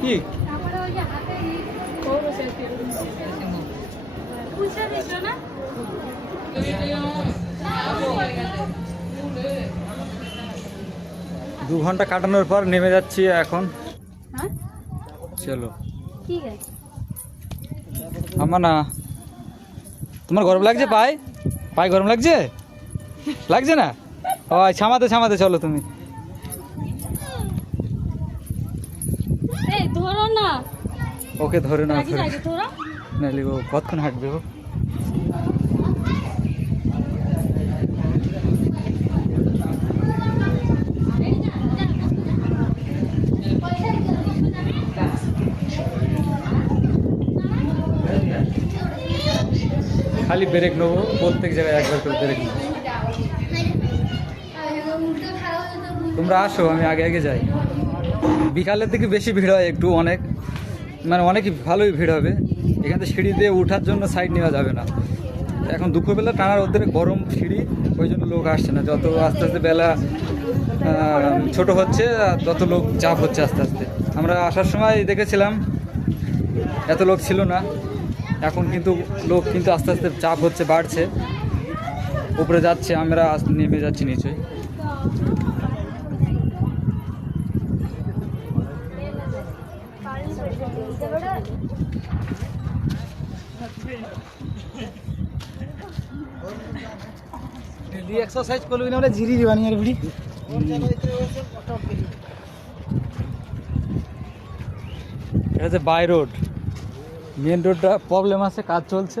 কি? দু ঘণ্টা কাটানোর পর নেমে যাচ্ছি এখন। হ্যাঁ? চলো। আমার না তোমার গরম লাগছে পায়ে পায়ে গরম লাগছে? লাগছে না? ও ছামাতে ছামাতে চলো তুমি এই ধরো না। ওকে ধরে না ধরো। নাহলে ও কতক্ষণ হাঁটবে ও? খালি ব্রেক নেব প্রত্যেক জায়গায় একবার করে ব্রেক নেব। তোমরা আসো আমি আগে আগে যাই। বিকালের দিকে বেশি ভিড় হয় একটু অনেক। মানে অনেকই ভালোই ভিড় হবে। এখান থেকে সিঁড়ি দিয়ে ওঠার জন্য সাইড নেওয়া যাবে না। এখন দুপুরবেলা টানার ওদের গরম সিঁড়ি, ওই জন্য লোক আসছে না। যত আস্তে আস্তে বেলা ছোট হচ্ছে তত লোক চাপ হচ্ছে আস্তে আস্তে। আমরা আসার সময় দেখেছিলাম, এত লোক ছিল না। এখন কিন্তু লোক কিন্তু আস্তে আস্তে চাপ হচ্ছে, বাড়ছে। উপরে যাচ্ছে, আমরা নেমে যাচ্ছি নিচে। ডেলি এক্সারসাইজ করবি না বলে জিরি দিবানি আর বুড়ি। এটা হচ্ছে বাই রোড মেন রোডটা প্রবলেম আছে, কাজ চলছে।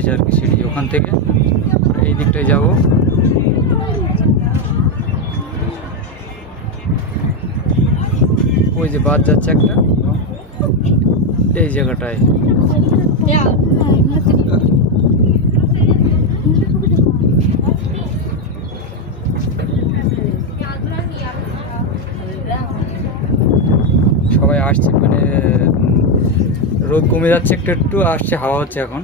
শেষ আর কি সিঁড়ি ওখান থেকে। এই দিকটায় যাব। ওই যে বাদ যাচ্ছে একটা। এই জায়গাটায়। সবাই আসছে মানে রোদ কমে যাচ্ছে একটু একটু, আসছে, হাওয়া হচ্ছে এখন।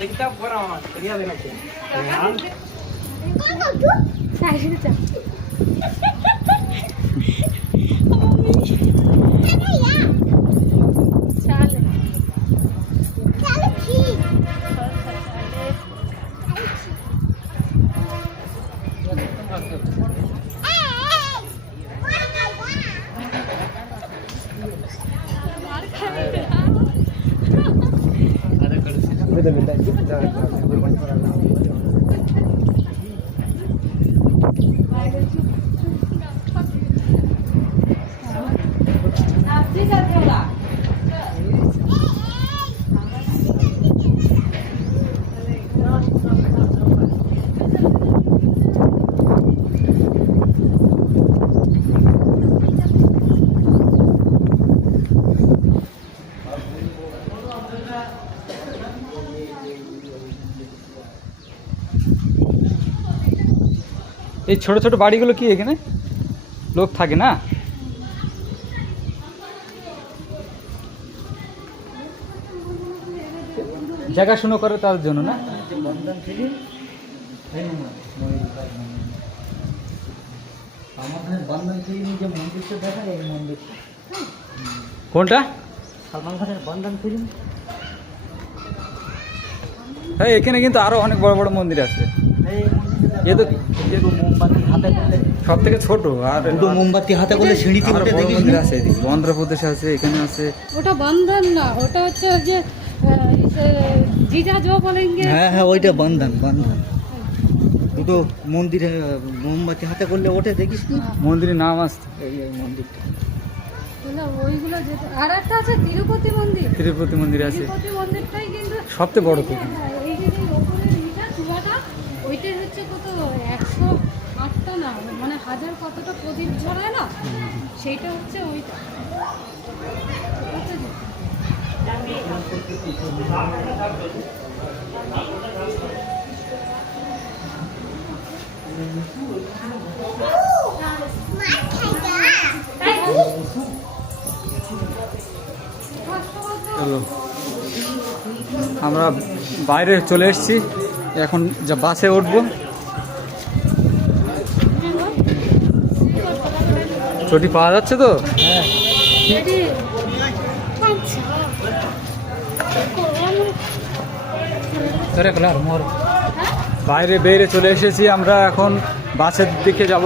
அதுக்கு தான் போகிறான் தெரியாது எனக்கு. 믿음인데, 진짜 그걸 많이 살아가고 있죠. এই ছোট ছোট বাড়িগুলো কি এখানে? লোক থাকে না? দেখাশুনো করে তার জন্য না? কোনটা? হ্যাঁ এখানে কিন্তু আরও অনেক বড় বড় মন্দির আছে। এ তো মোমবাতি হাতে করলে সব থেকে ছোট আর দুটো মোমবাতি হাতে করলে সিঁড়িতে উঠে দেখিস মন্দির আছে এদিকে। অন্ধ্রপ্রদেশে আছে এখানে আছে। ওটা বন্ধন না ওটা হচ্ছে যে জিজা জো বলেঙ্গে। হ্যাঁ হ্যাঁ ওইটা বন্ধন বন্ধন। দুটো মন্দিরে মোমবাতি হাতে করলে ওঠে দেখিস না? মন্দিরের নাম আছে। এই মন্দিরটা। ওইগুলো আর একটা আছে তিরুপতি মন্দির। তিরুপতি মন্দির আছে। তিরুপতি মন্দিরটাই কিন্তু সবচেয়ে বড় তো হ্যাঁ, এই যে হাজার কতটা প্রদীপ ঝরায় না? সেইটা হচ্ছে চলো আমরা বাইরে চলে এসেছি। এখন যা বাসে উঠবো। ছুটি পাওয়া যাচ্ছে তো? মোর। বাইরে বেরিয়ে চলে এসেছি আমরা এখন বাসের দিকে যাব।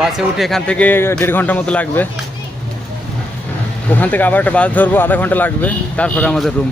বাসে উঠে এখান থেকে দেড় ঘণ্টা মতো লাগবে। ওখান থেকে আবার একটা বাস ধরবো আধা ঘণ্টা লাগবে তারপরে আমাদের রুম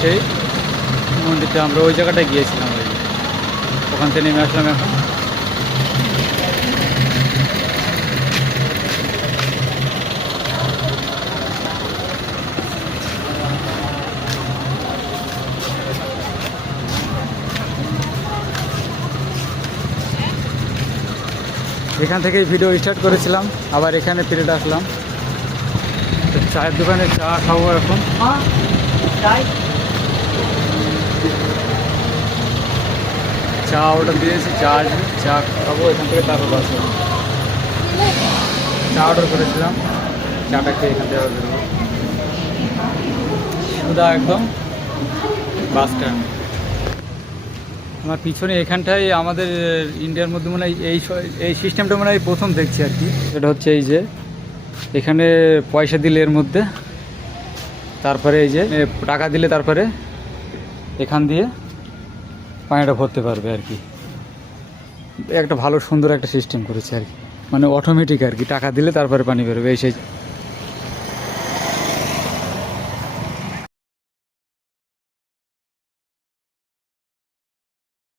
সেই মন্দিরটা আমরা ওই জায়গাটায় গিয়েছিলাম ওই ওখান থেকে নেমে আসলাম এখন। এখান থেকেই ভিডিও স্টার্ট করেছিলাম, আবার এখানে ফিরে আসলাম। চায়ের দোকানে চা খাব এখন। চা অর্ডার দিয়েছি, চা চা খাব, এখান থেকে তারপর বাস চা অর্ডার করেছিলাম, চাটা খেয়ে এখান থেকে সুদা একদম বাস স্ট্যান্ড। আমার পিছনে এখানটায় আমাদের ইন্ডিয়ার মধ্যে মনে হয় এই এই সিস্টেমটা মনে হয় প্রথম দেখছি আর কি। এটা হচ্ছে এই যে, এখানে পয়সা দিলে এর মধ্যে, তারপরে এই যে টাকা দিলে তারপরে এখান দিয়ে পানিটা ভরতে পারবে আর কি। একটা ভালো সুন্দর একটা সিস্টেম করেছে আর কি। মানে অটোমেটিক আর কি, টাকা দিলে তারপরে পানি বেরোবে, এই সেই